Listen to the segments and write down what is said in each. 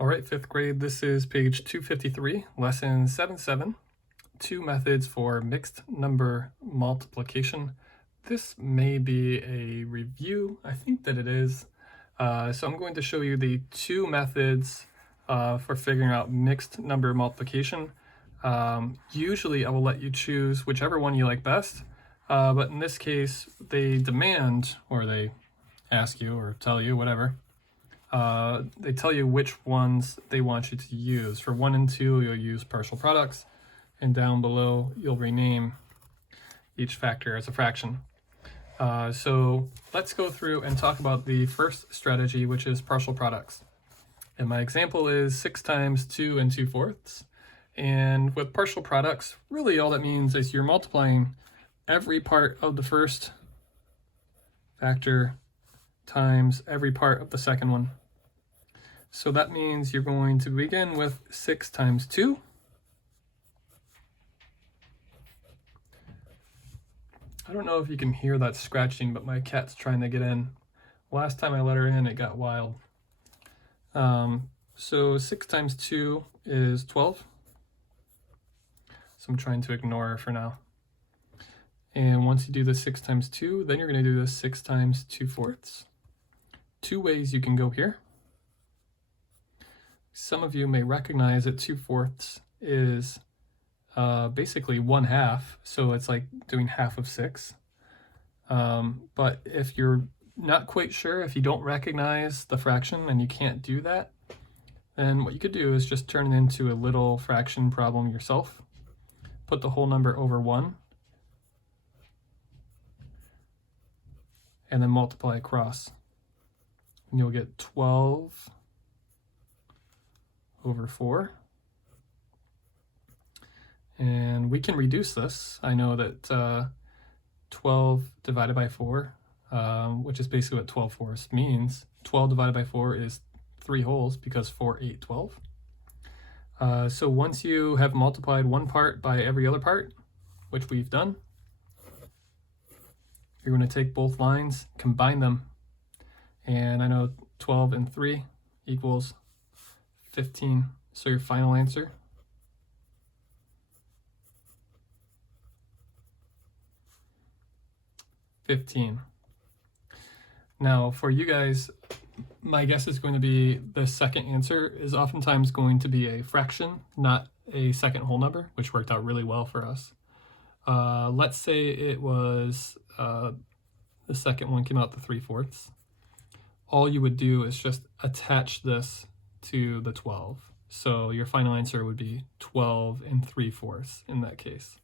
All right, fifth grade, this is page 253, lesson 7-7, two methods for mixed number multiplication. This may be a review, I think that it is. So I'm going to show you the two methods for figuring out mixed number multiplication. Usually I will let you choose whichever one you like best, but in this case they demand, or they ask you or tell you, whatever, they tell you which ones they want you to use. For 1 and 2, you'll use partial products, and down below, you'll rename each factor as a fraction. So let's go through and talk about the first strategy, which is partial products. And my example is 6 times 2 2/4. And with partial products, really all that means is you're multiplying every part of the first factor times every part of the second one. So that means you're going to begin with 6 times 2. I don't know if you can hear that scratching, but my cat's trying to get in. Last time I let her in, it got wild. So 6 times 2 is 12. So I'm trying to ignore her for now. And once you do the 6 times 2, then you're going to do the 6 times 2/4. Two ways you can go here. Some of you may recognize that 2/4 is basically 1/2, so it's like doing half of 6. But if you're not quite sure, if you don't recognize the fraction and you can't do that, then what you could do is just turn it into a little fraction problem yourself. Put the whole number over 1, and then multiply across. And you'll get 12 over 4. And we can reduce this. I know that 12 divided by 4, which is basically what 12/4 means. 12 divided by 4 is 3 wholes, because 4, 8, 12. So once you have multiplied one part by every other part, which we've done, you're going to take both lines, combine them, and I know 12 and 3 equals 15. So your final answer $15. Now for you guys, my guess is going to be the second answer is oftentimes going to be a fraction, not a second whole number, which worked out really well for us. Let's say it was the second one came out to 3/4. All you would do is just attach this to the 12. So your final answer would be 12 3/4 in that case.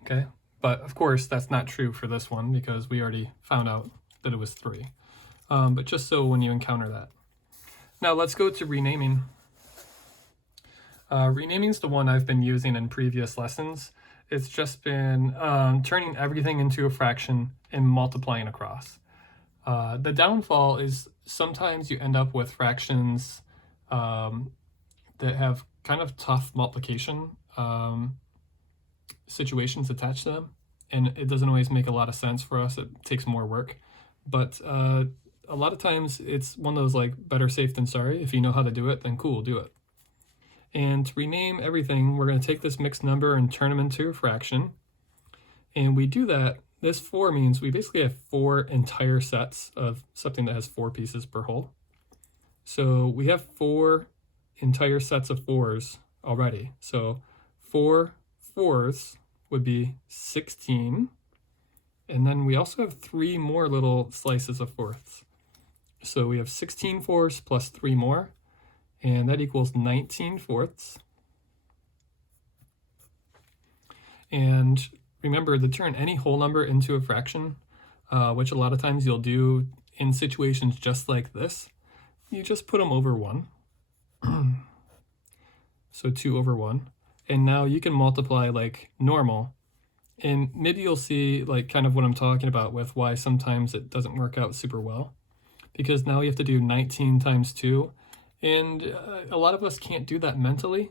Okay, but of course that's not true for this one because we already found out that it was 3. But just so when you encounter that. Now let's go to renaming. Renaming is the one I've been using in previous lessons. It's just been turning everything into a fraction and multiplying across. The downfall is sometimes you end up with fractions that have kind of tough multiplication situations attached to them, and it doesn't always make a lot of sense for us. It takes more work, but a lot of times it's one of those like better safe than sorry. If you know how to do it, then cool, do it. And to rename everything, we're going to take this mixed number and turn them into a fraction. And we do that. This 4 means we basically have 4 entire sets of something that has 4 pieces per whole. So we have 4 entire sets of 4s already. So 4 4s would be 16. And then we also have 3 more little slices of 4ths. So we have 16 4s plus 3 more, and that equals 19 4ths. And remember to turn any whole number into a fraction, which a lot of times you'll do in situations just like this. You just put them over 1. So 2 over 1. And now you can multiply like normal. And maybe you'll see like kind of what I'm talking about with why sometimes it doesn't work out super well. Because now you have to do 19 times 2. And a lot of us can't do that mentally.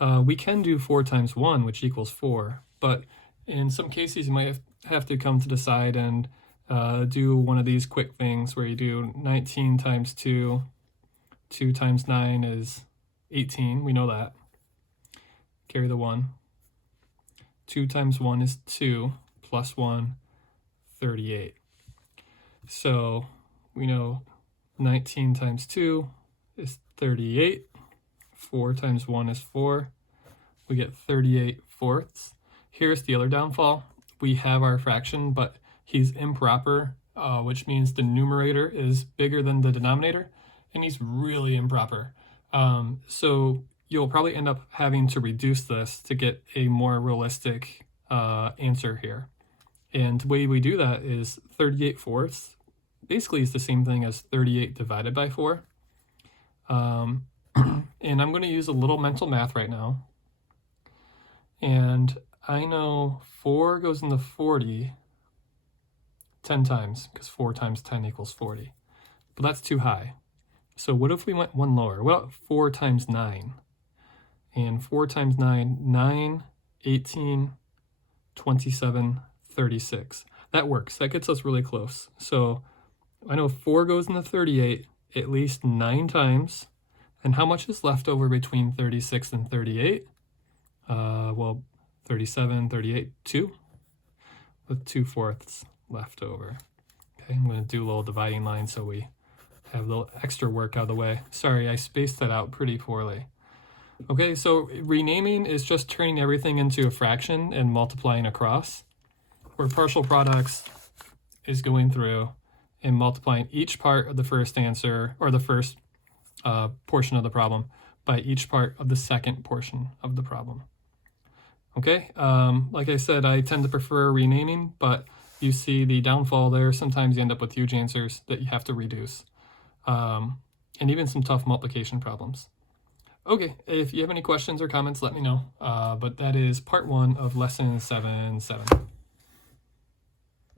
We can do 4 times 1, which equals 4. But in some cases, you might have to come to the side and do one of these quick things where you do 19 times 2 2 times 9 is 18, we know that. Carry the 1. 2 times 1 is 2, plus 1, 38. So we know 19 times 2 is 38. 4 times 1 is 4. We get 38 fourths. Here's the other downfall. We have our fraction, but he's improper, which means the numerator is bigger than the denominator, and he's really improper. So you'll probably end up having to reduce this to get a more realistic answer here. And the way we do that is 38 fourths basically is the same thing as 38 divided by 4. And I'm going to use a little mental math right now. And I know 4 goes into 40 10 times, because 4 times 10 equals 40. But that's too high. So what if we went one lower? What about 4 times 9? And 4 times 9, 9, 18, 27, 36. That works. That gets us really close. So I know 4 goes into 38 at least 9 times. And how much is left over between 36 and 38? Well, 37, 38, 2, with 2 fourths left over. Okay, I'm going to do a little dividing line so we have a little extra work out of the way. Sorry, I spaced that out pretty poorly. Okay, so renaming is just turning everything into a fraction and multiplying across, where partial products is going through and multiplying each part of the first answer, or the first portion of the problem, by each part of the second portion of the problem. Okay, like I said, I tend to prefer renaming, but you see the downfall there. Sometimes you end up with huge answers that you have to reduce, and even some tough multiplication problems. Okay, if you have any questions or comments, let me know. But that is part 1 of lesson 7.7.